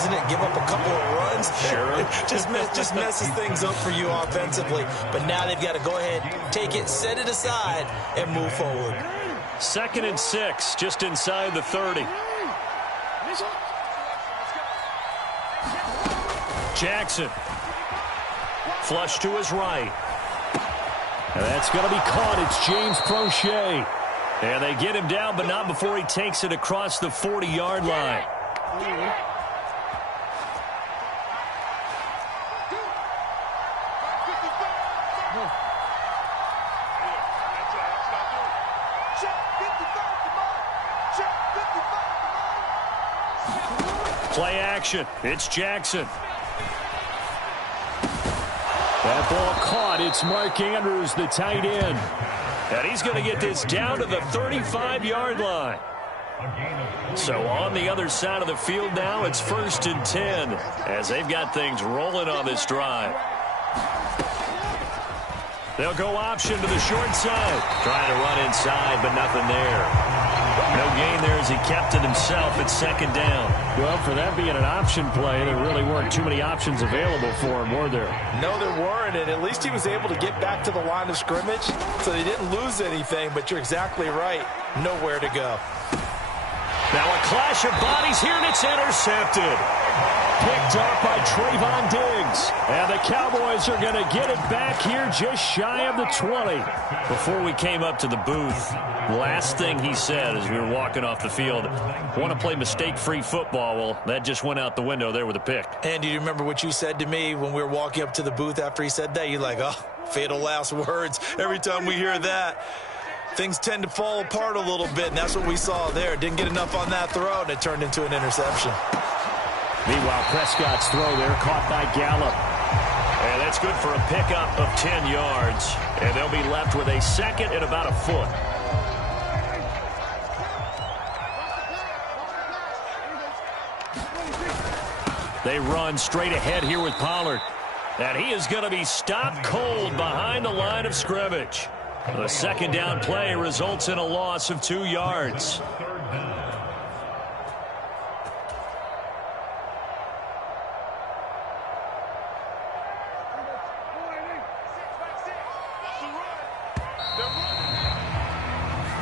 doesn't it? Give up a couple of runs. Sure. just messes things up for you offensively. But now they've got to go ahead, take it, set it aside, and move forward. 2nd and 6, just inside the 30. Jackson. Flush to his right. And that's going to be caught. It's James Prochet. And they get him down, but not before he takes it across the 40-yard line. Play action. It's Jackson. That ball caught. It's Mark Andrews, the tight end. And he's going to get this down to the 35-yard line. So on the other side of the field now, it's 1st and 10 as they've got things rolling on this drive. They'll go option to the short side. Trying to run inside, but nothing there. No gain there as he kept it himself at 2nd down. Well, for that being an option play, there really weren't too many options available for him, were there? No, there weren't, and at least he was able to get back to the line of scrimmage, so they didn't lose anything, but you're exactly right. Nowhere to go. Now a clash of bodies here, and it's intercepted. Picked up by Trayvon Diggs. And the Cowboys are going to get it back here just shy of the 20. Before we came up to the booth, last thing he said as we were walking off the field, want to play mistake-free football. Well, that just went out the window there with a pick. And do you remember what you said to me when we were walking up to the booth after he said that? You're like, oh, fatal last words. Every time we hear that, things tend to fall apart a little bit, and that's what we saw there. Didn't get enough on that throw, and it turned into an interception. Meanwhile, Prescott's throw there caught by Gallup. And that's good for a pickup of 10 yards. And they'll be left with a 2nd and about a foot. They run straight ahead here with Pollard. And he is going to be stopped cold behind the line of scrimmage. The 2nd down play results in a loss of 2 yards.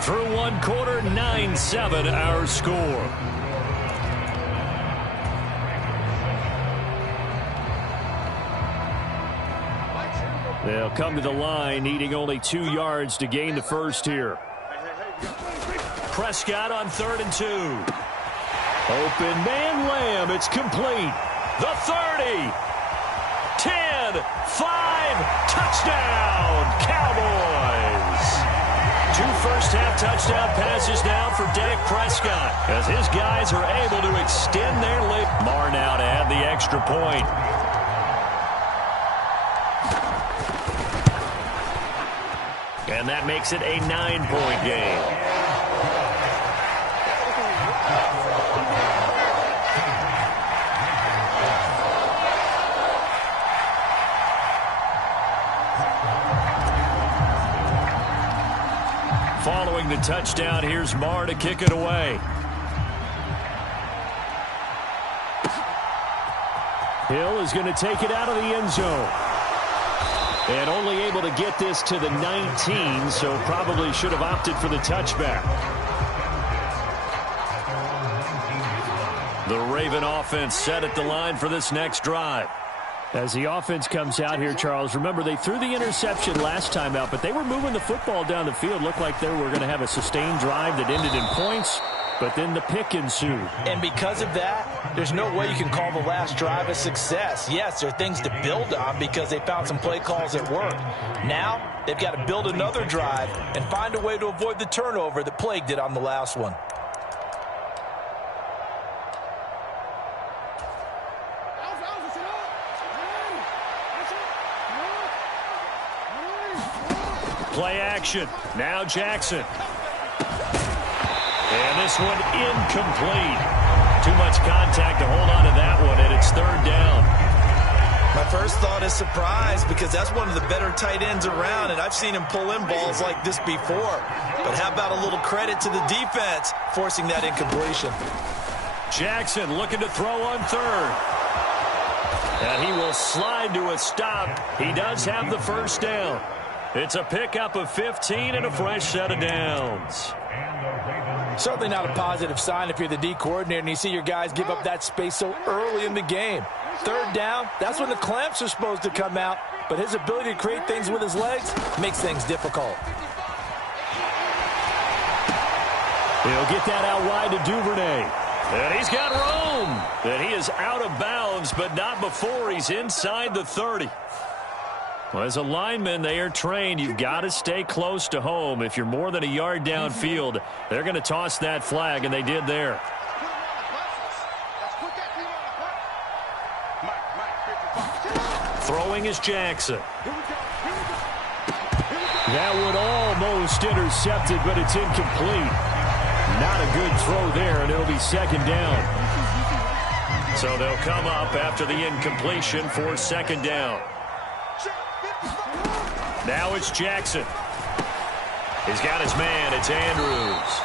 Through 1 quarter, 9-7 our score. They'll come to the line, needing only 2 yards to gain the first here. Prescott on 3rd and 2. Open man Lamb. It's complete. The 30. 10. 5. Touchdown. Cowboys. 2 first-half touchdown passes now for Dak Prescott as his guys are able to extend their lead. Marr now to add the extra point. And that makes it a 9-point game. Following the touchdown, here's Marr to kick it away. Hill is going to take it out of the end zone. And only able to get this to the 19, so probably should have opted for the touchback. The Raven offense set at the line for this next drive. As the offense comes out here, Charles, remember they threw the interception last time out, but they were moving the football down the field. Looked like they were going to have a sustained drive that ended in points, but then the pick ensued. And because of that, there's no way you can call the last drive a success. Yes, there are things to build on because they found some play calls that worked. Now, they've got to build another drive and find a way to avoid the turnover that plagued it on the last one. Play action. Now Jackson. And this one incomplete. Too much contact to hold on to that one, and it's 3rd down. My first thought is surprise because that's one of the better tight ends around, and I've seen him pull in balls like this before. But how about a little credit to the defense forcing that incompletion? Jackson looking to throw on third. And he will slide to a stop. He does have the first down. It's a pickup of 15 and a fresh set of downs. Certainly not a positive sign if you're the D coordinator and you see your guys give up that space so early in the game. Third down, that's when the clamps are supposed to come out. But his ability to create things with his legs makes things difficult. He'll get that out wide to Duvernay. And he's got room. And he is out of bounds, but not before he's inside the 30. Well, as a lineman, they are trained. You've got to stay close to home. If you're more than a yard downfield, they're going to toss that flag, and they did there. Throwing is Jackson. That would almost intercept it, but it's incomplete. Not a good throw there, and it'll be second down. So they'll come up after the incompletion for second down. Now it's Jackson. He's got his man. It's Andrews.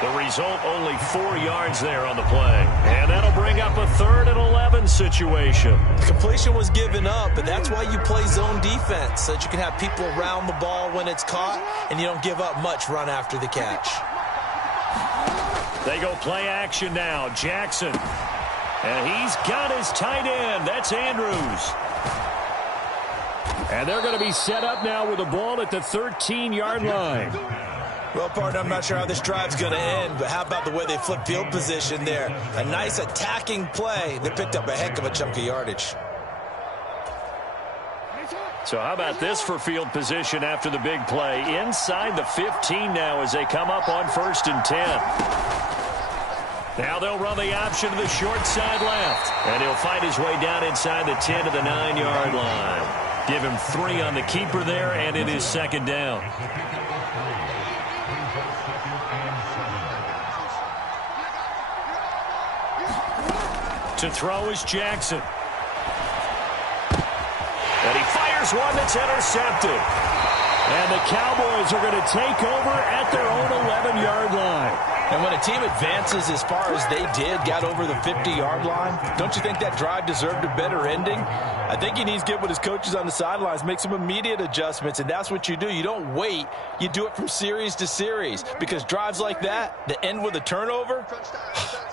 The result, only 4 yards there on the play. And that'll bring up a 3rd and 11 situation. The completion was given up, but that's why you play zone defense, so that you can have people around the ball when it's caught, and you don't give up much run after the catch. They go play action now. Jackson. And he's got his tight end. That's Andrews. And they're going to be set up now with the ball at the 13-yard line. Well, partner, I'm not sure how this drive's going to end, but how about the way they flip field position there? A nice attacking play that picked up a heck of a chunk of yardage. So how about this for field position after the big play? Inside the 15 now as they come up on 1st and 10. Now they'll run the option to the short side left. And he'll find his way down inside the 10 to the 9-yard line. Give him 3 on the keeper there, and it is second down. To throw is Jackson. And he fires one that's intercepted. And the Cowboys are going to take over at their own 11-yard line. And when a team advances as far as they did, got over the 50-yard line, don't you think that drive deserved a better ending? I think he needs to get with his coaches on the sidelines, make some immediate adjustments, and that's what you do. You don't wait. You do it from series to series, because drives like that end with a turnover,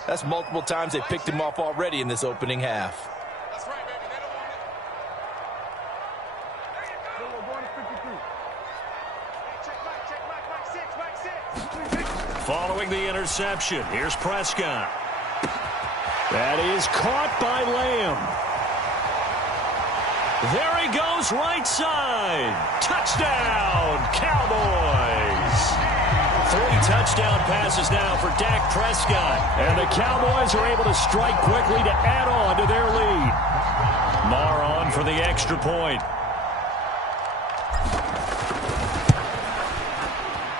that's multiple times they picked him off already in this opening half. Following the interception, here's Prescott. That is caught by Lamb. There he goes, right side. Touchdown, Cowboys. 3 touchdown passes now for Dak Prescott. And the Cowboys are able to strike quickly to add on to their lead. Marr on for the extra point.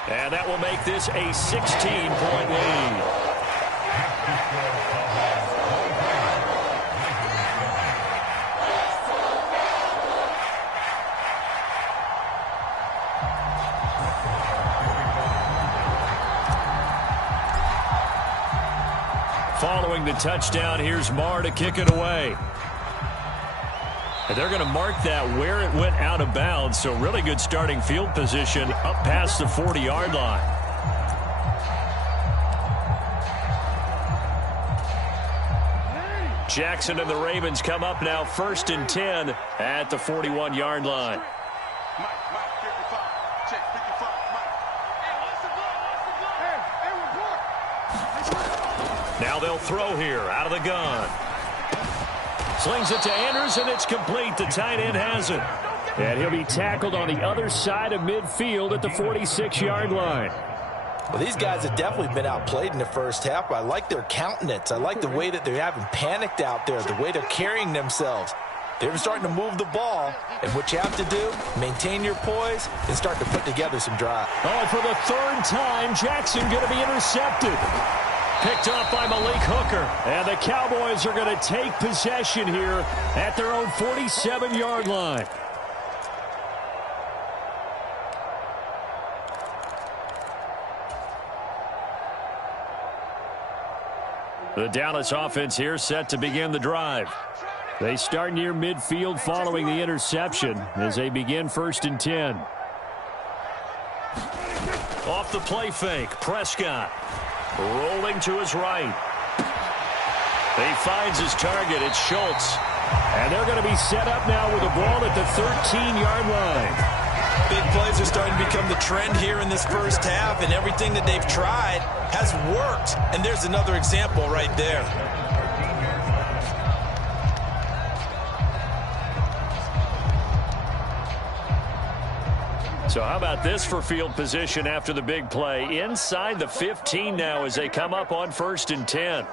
And that will make this a 16-point lead. Following the touchdown, here's Marr to kick it away. And they're going to mark that where it went out of bounds. So really good starting field position up past the 40-yard line. Jackson and the Ravens come up now 1st and 10 at the 41-yard line. Now they'll throw here out of the gun. Slings it to Andrews, and it's complete. The tight end has it. And he'll be tackled on the other side of midfield at the 46-yard line. Well, these guys have definitely been outplayed in the first half, but I like their countenance. I like the way that they're having panicked out there, the way they're carrying themselves. They're starting to move the ball, and what you have to do, maintain your poise and start to put together some drive. Oh, and for the 3rd time, Jackson going to be intercepted. Picked up by Malik Hooker. And the Cowboys are going to take possession here at their own 47-yard line. The Dallas offense here set to begin the drive. They start near midfield following the interception as they begin 1st and 10. Off the play fake, Prescott rolling to his right. He finds his target. It's Schultz. And they're going to be set up now with the ball at the 13-yard line. Big plays are starting to become the trend here in this first half, and everything that they've tried has worked. And there's another example right there. So how about this for field position after the big play? Inside the 15 now as they come up on 1st and 10.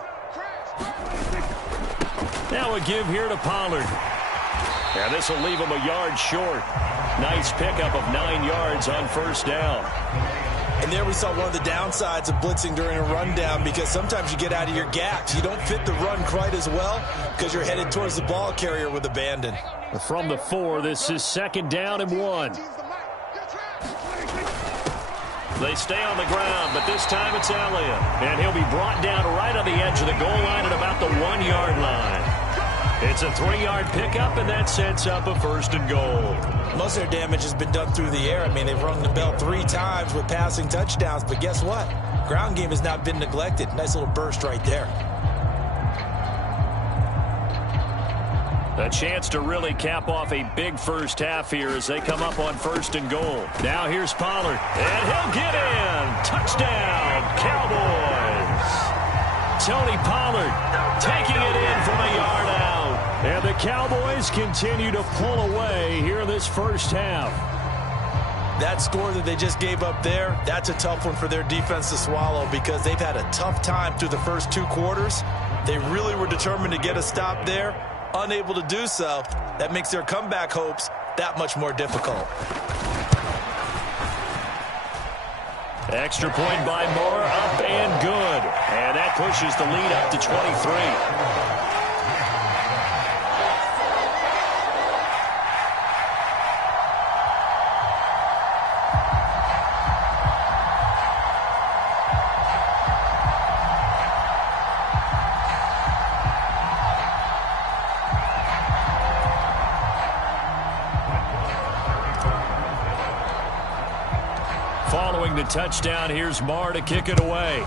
Now a give here to Pollard. And this will leave him a yard short. Nice pickup of 9 yards on 1st down. And there we saw one of the downsides of blitzing during a rundown, because sometimes you get out of your gaps. You don't fit the run quite as well because you're headed towards the ball carrier with abandon. From the 4, this is 2nd down and 1. They stay on the ground, but this time it's Elliott. And he'll be brought down right on the edge of the goal line at about the 1-yard line. It's a 3-yard pickup, and that sets up a 1st and goal. Most of their damage has been done through the air. I mean, they've rung the bell 3 times with passing touchdowns, but guess what? Ground game has not been neglected. Nice little burst right there. A chance to really cap off a big first half here as they come up on 1st and goal. Now here's Pollard, and he'll get in. Touchdown, Cowboys. Tony Pollard taking it in from a yard out. And the Cowboys continue to pull away here in this first half. That score that they just gave up there, that's a tough one for their defense to swallow, because they've had a tough time through the first 2 quarters. They really were determined to get a stop there. Unable to do so, that makes their comeback hopes that much more difficult. Extra point by Moore, up and good. And that pushes the lead up to 23. Following the touchdown, here's Marr to kick it away.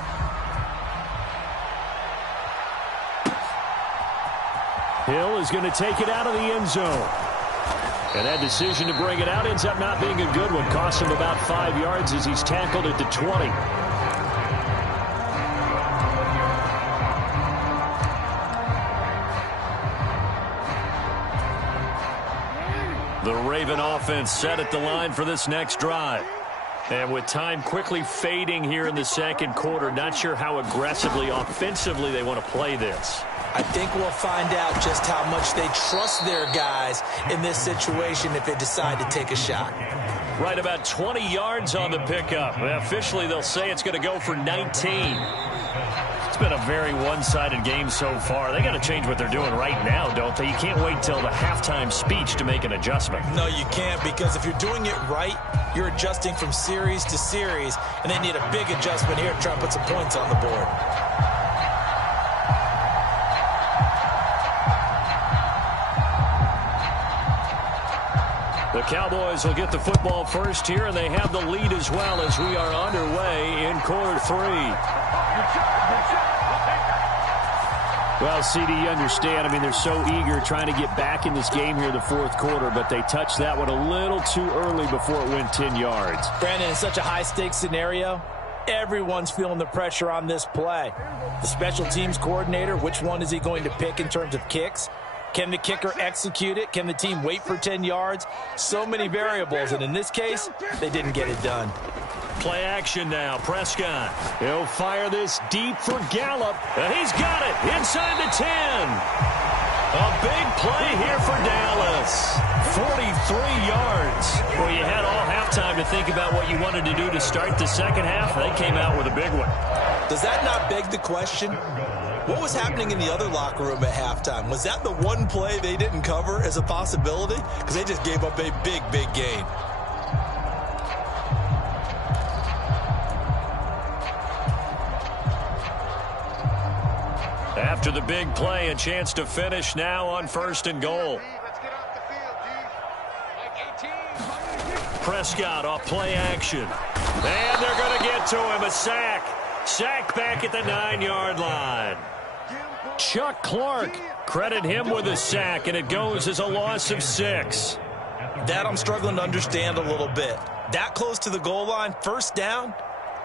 Hill is going to take it out of the end zone. And that decision to bring it out ends up not being a good one. Costs him about 5 yards as he's tackled at the 20. The Raven offense set at the line for this next drive. And with time quickly fading here in the second quarter, not sure how aggressively, offensively they want to play this. I think we'll find out just how much they trust their guys in this situation if they decide to take a shot. Right about 20 yards on the pickup. Officially, they'll say it's going to go for 19. It's been a very one-sided game so far. They got to change what they're doing right now, don't they? You can't wait till the halftime speech to make an adjustment. No, you can't, because if you're doing it right, you're adjusting from series to series, and they need a big adjustment here to try and put some points on the board. The Cowboys will get the football first here, and they have the lead as well as we are underway in quarter 3. Well, CD, you understand. I mean, they're so eager trying to get back in this game here in the fourth quarter, but they touched that one a little too early before it went 10 yards. Brandon, in such a high-stakes scenario, everyone's feeling the pressure on this play. The special teams coordinator, which one is he going to pick in terms of kicks? Can the kicker execute it? Can the team wait for 10 yards? So many variables, and in this case, they didn't get it done. Play action now. Prescott. He'll fire this deep for Gallup. And he's got it inside the 10. A big play here for Dallas. 43 yards. Well, you had all halftime to think about what you wanted to do to start the second half. They came out with a big one. Does that not beg the question? What was happening in the other locker room at halftime? Was that the one play they didn't cover as a possibility? Because they just gave up a big, big gain. After the big play, a chance to finish now on 1st and goal. Prescott off play action. And they're going to get to him. A sack. Sack back at the 9-yard line. Chuck Clark, credit him with a sack, and it goes as a loss of 6. That I'm struggling to understand a little bit. That close to the goal line, 1st down,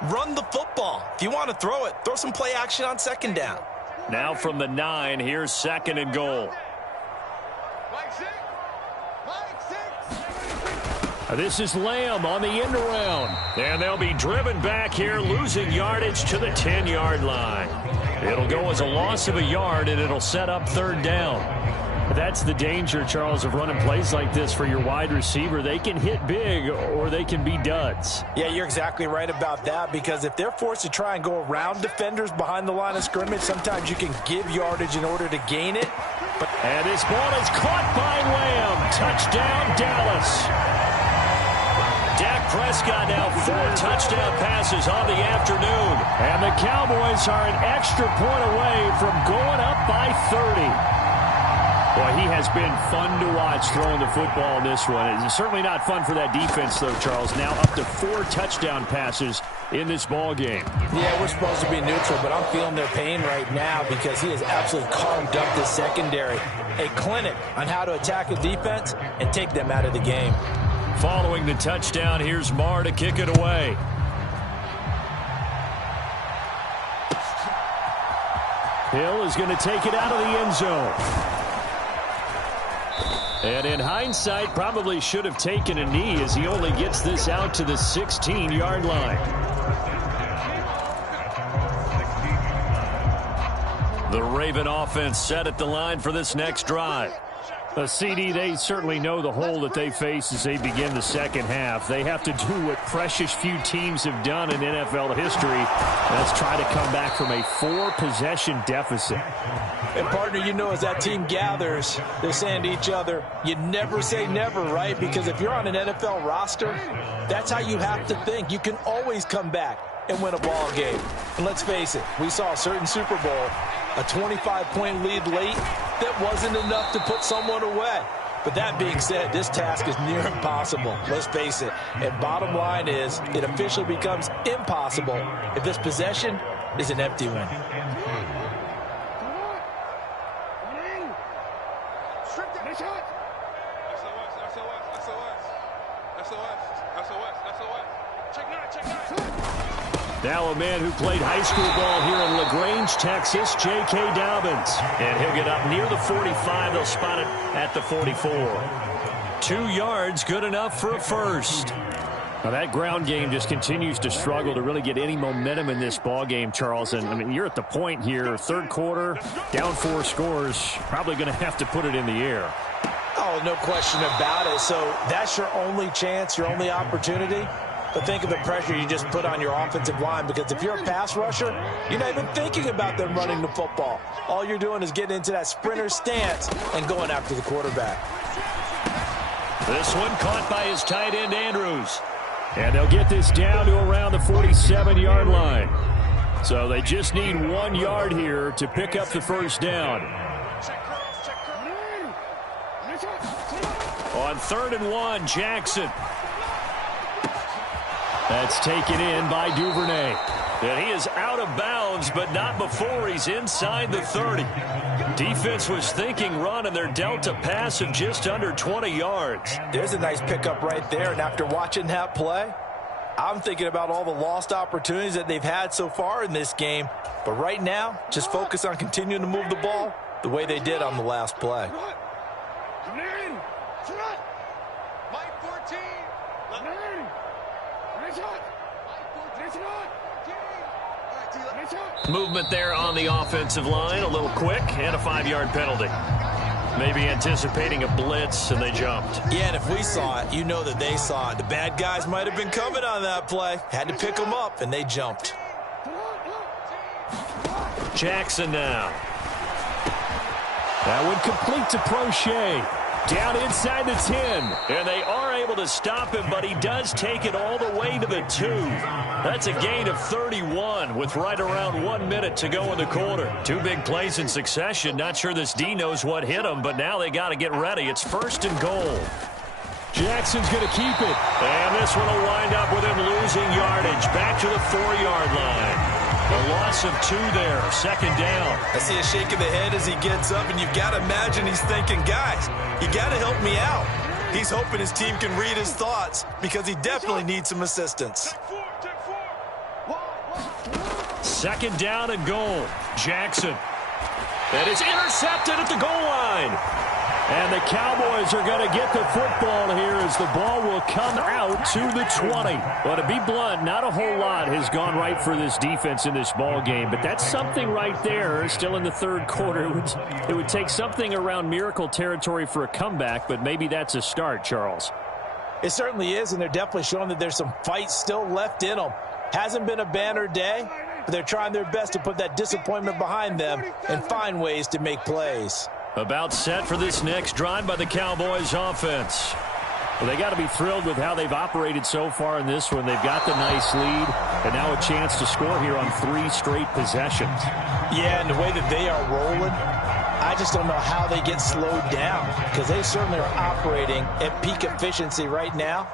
run the football. If you want to throw it, throw some play action on 2nd down. Now from the 9, here's 2nd and goal. This is Lamb on the end around. And they'll be driven back here, losing yardage to the 10-yard line. It'll go as a loss of a yard, and it'll set up 3rd down. That's the danger, Charles, of running plays like this for your wide receiver. They can hit big or they can be duds. Yeah, you're exactly right about that, because if they're forced to try and go around defenders behind the line of scrimmage, sometimes you can give yardage in order to gain it. And this ball is caught by Lamb. Touchdown, Dallas. Dak Prescott now 4 touchdown passes on the afternoon. And the Cowboys are an extra point away from going up by 30. Boy, he has been fun to watch throwing the football in this one. It's certainly not fun for that defense, though, Charles. Now up to 4 touchdown passes in this ball game. Yeah, we're supposed to be neutral, but I'm feeling their pain right now because he has absolutely carved up the secondary. A clinic on how to attack a defense and take them out of the game. Following the touchdown, here's Marr to kick it away. Hill is going to take it out of the end zone. And in hindsight, probably should have taken a knee as he only gets this out to the 16-yard line. The Raven offense set at the line for this next drive. CD, they certainly know the hole that they face as they begin the second half. They have to do what precious few teams have done in NFL history. That's try to come back from a 4-possession deficit. And, partner, you know, as that team gathers, they're saying to each other, you never say never, right? Because if you're on an NFL roster, that's how you have to think. You can always come back and win a ball game. And let's face it, we saw a certain Super Bowl, a 25-point lead late, that wasn't enough to put someone away. But that being said, this task is near impossible. Let's face it. And bottom line is, it officially becomes impossible if this possession is an empty one. Now a man who played high school ball here in LaGrange, Texas, J.K. Dobbins. And he'll get up near the 45. They'll spot it at the 44. 2 yards, good enough for a first. Now that ground game just continues to struggle to really get any momentum in this ball game, Charles. And I mean, you're at the point here, 3rd quarter, down 4 scores, probably going to have to put it in the air. Oh, no question about it. So that's your only chance, your only opportunity. But think of the pressure you just put on your offensive line, because if you're a pass rusher, you're not even thinking about them running the football. All you're doing is getting into that sprinter stance and going after the quarterback. This one caught by his tight end, Andrews. And they'll get this down to around the 47-yard line. So they just need 1 yard here to pick up the first down. On 3rd and 1, Jackson. That's taken in by Duvernay. And he is out of bounds, but not before he's inside the 30. Defense was thinking run, and they're dealt a pass of just under 20 yards. There's a nice pickup right there, and after watching that play, I'm thinking about all the lost opportunities that they've had so far in this game. But right now, just focus on continuing to move the ball the way they did on the last play. Movement there on the offensive line, a little quick, and a 5-yard penalty. Maybe anticipating a blitz, and they jumped. Yeah, and if we saw it, you know that they saw it. The bad guys might have been coming on that play. Had to pick them up, and they jumped. Jackson now. That one complete to Prochet. Down inside the 10. And they are able to stop him, but he does take it all the way to the 2. That's a gain of 31 with right around 1 minute to go in the quarter. 2 big plays in succession. Not sure this D knows what hit him, but now they got to get ready. It's 1st and goal. Jackson's going to keep it. And this one will wind up with him losing yardage. Back to the 4-yard line. A loss of 2 there. 2nd down. I see a shake of the head as he gets up, and you've got to imagine he's thinking, guys, you got to help me out. He's hoping his team can read his thoughts because he definitely needs some assistance. 2nd down and goal. Jackson. That is intercepted at the goal line. And the Cowboys are going to get the football here as the ball will come out to the 20. Well, to be blunt, not a whole lot has gone right for this defense in this ball game, but that's something right there. Still in the 3rd quarter. It would take something around miracle territory for a comeback, but maybe that's a start, Charles. It certainly is, and they're definitely showing that there's some fight still left in them. Hasn't been a banner day, but they're trying their best to put that disappointment behind them and find ways to make plays. About set for this next drive by the Cowboys offense. Well, they got to be thrilled with how they've operated so far in this one. They've got the nice lead, and now a chance to score here on 3 straight possessions. Yeah, and the way that they are rolling, I just don't know how they get slowed down because they certainly are operating at peak efficiency right now.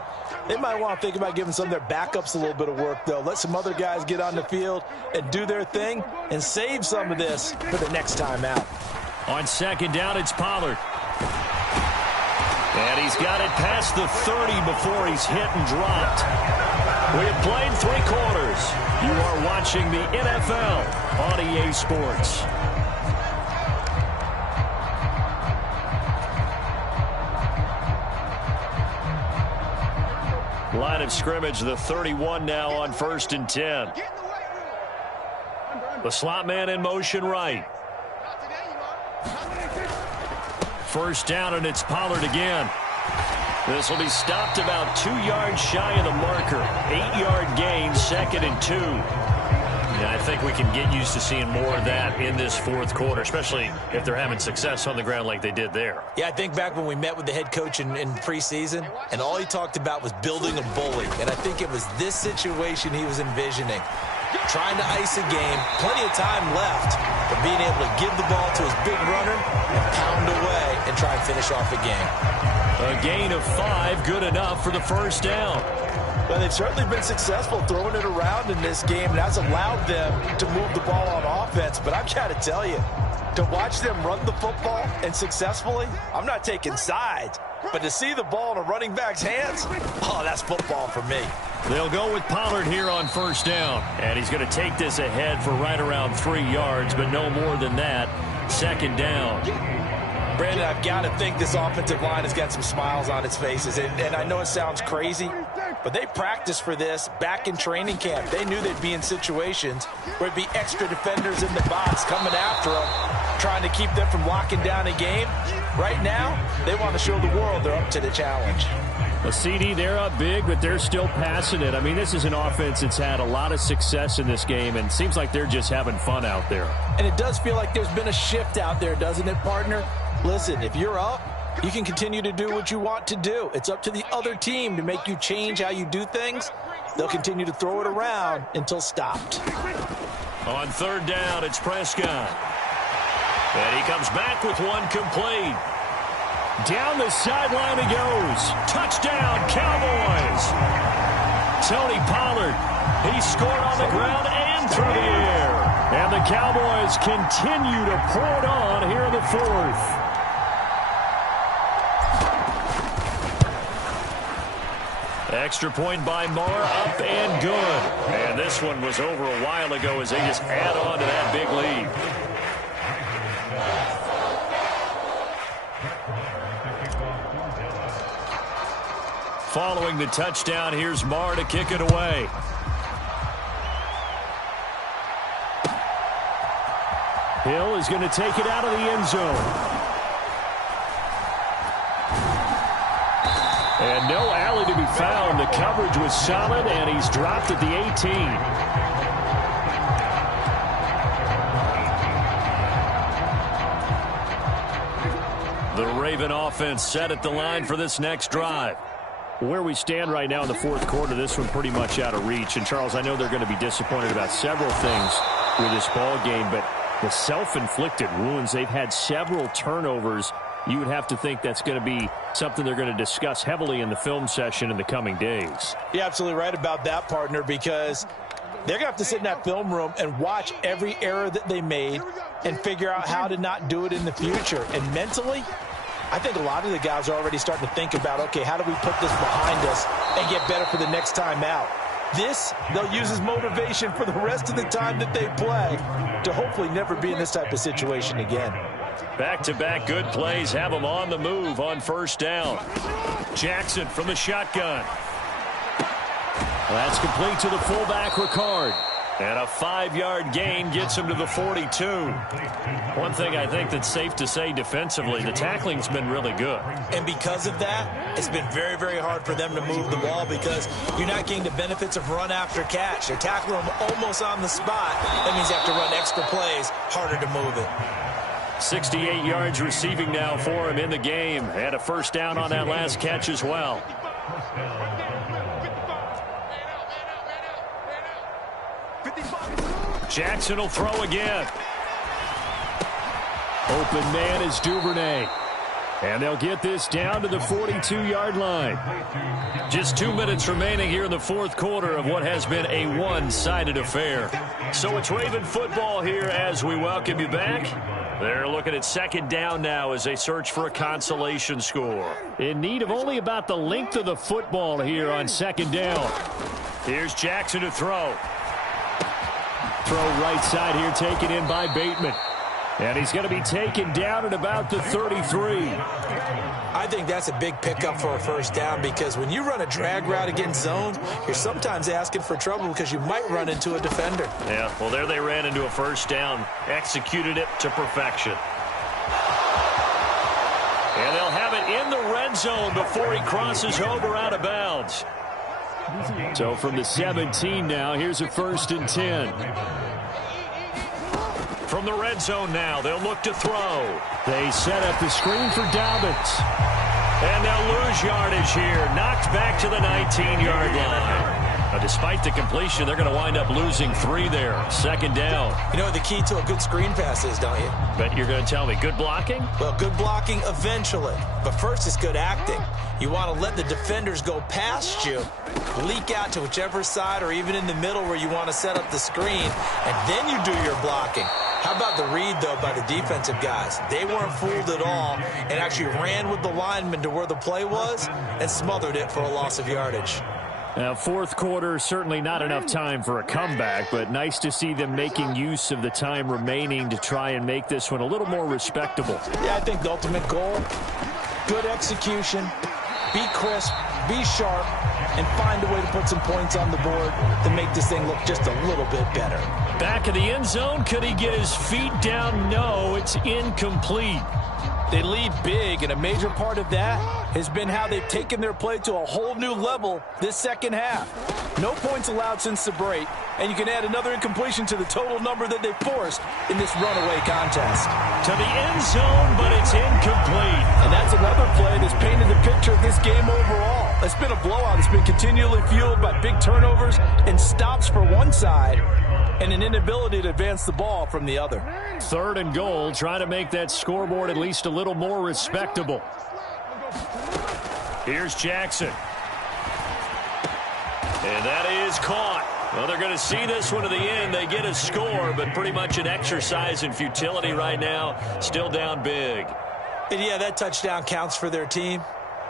They might want to think about giving some of their backups a little bit of work, though. Let some other guys get on the field and do their thing and save some of this for the next time out. On 2nd down, it's Pollard. And he's got it past the 30 before he's hit and dropped. We have played 3 quarters. You are watching the NFL on EA Sports. Line of scrimmage, the 31 now on 1st and 10. The slot man in motion right. 1st down, and it's Pollard again. This will be stopped about 2 yards shy of the marker. 8-yard gain, 2nd and 2. Yeah, I think we can get used to seeing more of that in this 4th quarter, especially if they're having success on the ground like they did there. Yeah, I think back when we met with the head coach in preseason, and all he talked about was building a bully. And I think it was this situation he was envisioning. Trying to ice a game, plenty of time left, but being able to give the ball to his big runner and pound away and try and finish off a game. A gain of 5, good enough for the 1st down. Well, they've certainly been successful throwing it around in this game, and that's allowed them to move the ball on offense. But I've got to tell you, to watch them run the football and successfully, I'm not taking sides. But to see the ball in a running back's hands, oh, that's football for me. They'll go with Pollard here on 1st down. And he's going to take this ahead for right around 3 yards, but no more than that. 2nd down. Brandon, I've got to think this offensive line has got some smiles on its faces. And I know it sounds crazy, but they practiced for this back in training camp. They knew they'd be in situations where it'd be extra defenders in the box coming after them, trying to keep them from locking down a game. Right now, they want to show the world they're up to the challenge. A CD, they're up big, but they're still passing it. I mean, this is an offense that's had a lot of success in this game, and it seems like they're just having fun out there. And it does feel like there's been a shift out there, doesn't it, partner? Listen, if you're up, you can continue to do what you want to do. It's up to the other team to make you change how you do things. They'll continue to throw it around until stopped. On 3rd down, it's Prescott. And he comes back with one complete. Down the sideline he goes. Touchdown, Cowboys. Tony Pollard. He scored on the ground and through the air. And the Cowboys continue to pour it on here in the 4th. Extra point by Marr, up and good. And this one was over a while ago as they just add on to that big lead. Following the touchdown, here's Marr to kick it away. Hill is going to take it out of the end zone. And no alley to be found. The coverage was solid, and he's dropped at the 18. The Raven offense set at the line for this next drive. Where we stand right now in the fourth quarter, this one pretty much out of reach. And, Charles, I know they're going to be disappointed about several things with this ball game, but the self-inflicted wounds, they've had several turnovers. You would have to think that's going to be something they're going to discuss heavily in the film session in the coming days. You're absolutely right about that, partner, because they're going to have to sit in that film room and watch every error that they made and figure out how to not do it in the future. And mentally, I think a lot of the guys are already starting to think about, okay, how do we put this behind us and get better for the next time out? This, they'll use as motivation for the rest of the time that they play to hopefully never be in this type of situation again. Back-to-back good plays have them on the move on first down. Jackson from the shotgun. That's complete to the fullback, Ricard. And a 5-yard gain gets him to the 42. One thing I think that's safe to say defensively, the tackling's been really good. And because of that, it's been very, very hard for them to move the ball because you're not getting the benefits of run after catch. They're tackling them almost on the spot. That means you have to run extra plays, harder to move it. 68 yards receiving now for him in the game. And a first down on that last catch as well. Jackson will throw again. Open man is Duvernay. And they'll get this down to the 42-yard line. Just 2 minutes remaining here in the fourth quarter of what has been a one-sided affair. So it's Raven football here as we welcome you back. They're looking at second down now as they search for a consolation score. In need of only about the length of the football here on second down. Here's Jackson to throw. Throw right side here taken in by Bateman. And he's going to be taken down at about the 33. I think that's a big pickup for a first down because when you run a drag route against zone, you're sometimes asking for trouble because you might run into a defender. Yeah, well, there they ran into a first down, executed it to perfection. And they'll have it in the red zone before he crosses over out of bounds. So from the 17 now, here's a 1st and 10. From the red zone now, they'll look to throw. They set up the screen for Dobbins. And they'll lose yardage here. Knocked back to the 19-yard line. Now, despite the completion, they're going to wind up losing 3 there. Second down. You know what the key to a good screen pass is, don't you? Bet you're going to tell me. Good blocking? Well, good blocking eventually. But first it's good acting. You want to let the defenders go past you, leak out to whichever side or even in the middle where you want to set up the screen, and then you do your blocking. How about the read, though, by the defensive guys? They weren't fooled at all and actually ran with the lineman to where the play was and smothered it for a loss of yardage. Now, fourth quarter, certainly not enough time for a comeback, but nice to see them making use of the time remaining to try and make this one a little more respectable. Yeah, I think the ultimate goal, good execution, be crisp, be sharp, and find a way to put some points on the board to make this thing look just a little bit better. Back of the end zone, could he get his feet down? No, it's incomplete. They lead big, and a major part of that has been how they've taken their play to a whole new level this second half. No points allowed since the break, and you can add another incompletion to the total number that they forced in this runaway contest. To the end zone, but it's incomplete. And that's another play that's painted the picture of this game overall. It's been a blowout. It's been continually fueled by big turnovers and stops for one side and an inability to advance the ball from the other. 3rd and goal, trying to make that scoreboard at least a little more respectable. Here's Jackson. And that is caught. Well, they're going to see this one to the end. They get a score, but pretty much an exercise in futility right now. Still down big. And yeah, that touchdown counts for their team,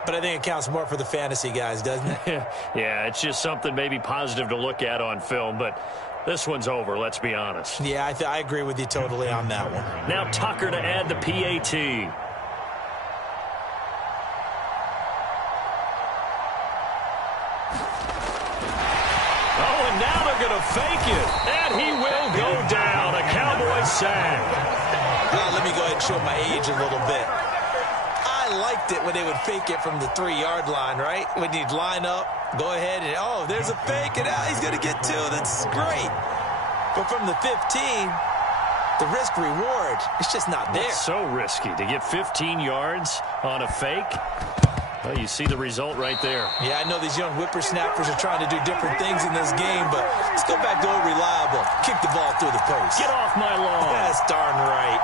but I think it counts more for the fantasy guys, doesn't it? Yeah, it's just something maybe positive to look at on film, but this one's over, let's be honest. Yeah, I agree with you totally on that one. Now Tucker to add the PAT. Oh, and now they're going to fake it. And he will go down. A Cowboy sack. Let me go ahead and show my age a little bit. I liked it when they would fake it from the 3-yard line, right? When you'd line up, go ahead and, oh, there's a fake, and he's going to get 2. That's great. But from the 15, The risk-reward, it's just not there. It's so risky to get 15 yards on a fake. Well, you see the result right there. Yeah, I know these young whippersnappers are trying to do different things in this game, but let's go back to old reliable. Kick the ball through the post. Get off my lawn. That's darn right.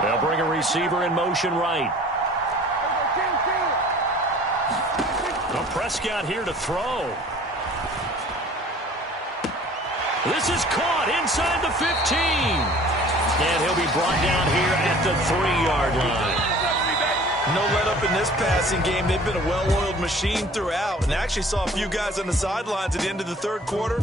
They'll bring a receiver in motion right. Well, Prescott here to throw. This is caught inside the 15. And he'll be brought down here at the 3-yard line. No let up in this passing game. They've been a well-oiled machine throughout. And actually saw a few guys on the sidelines at the end of the third quarter.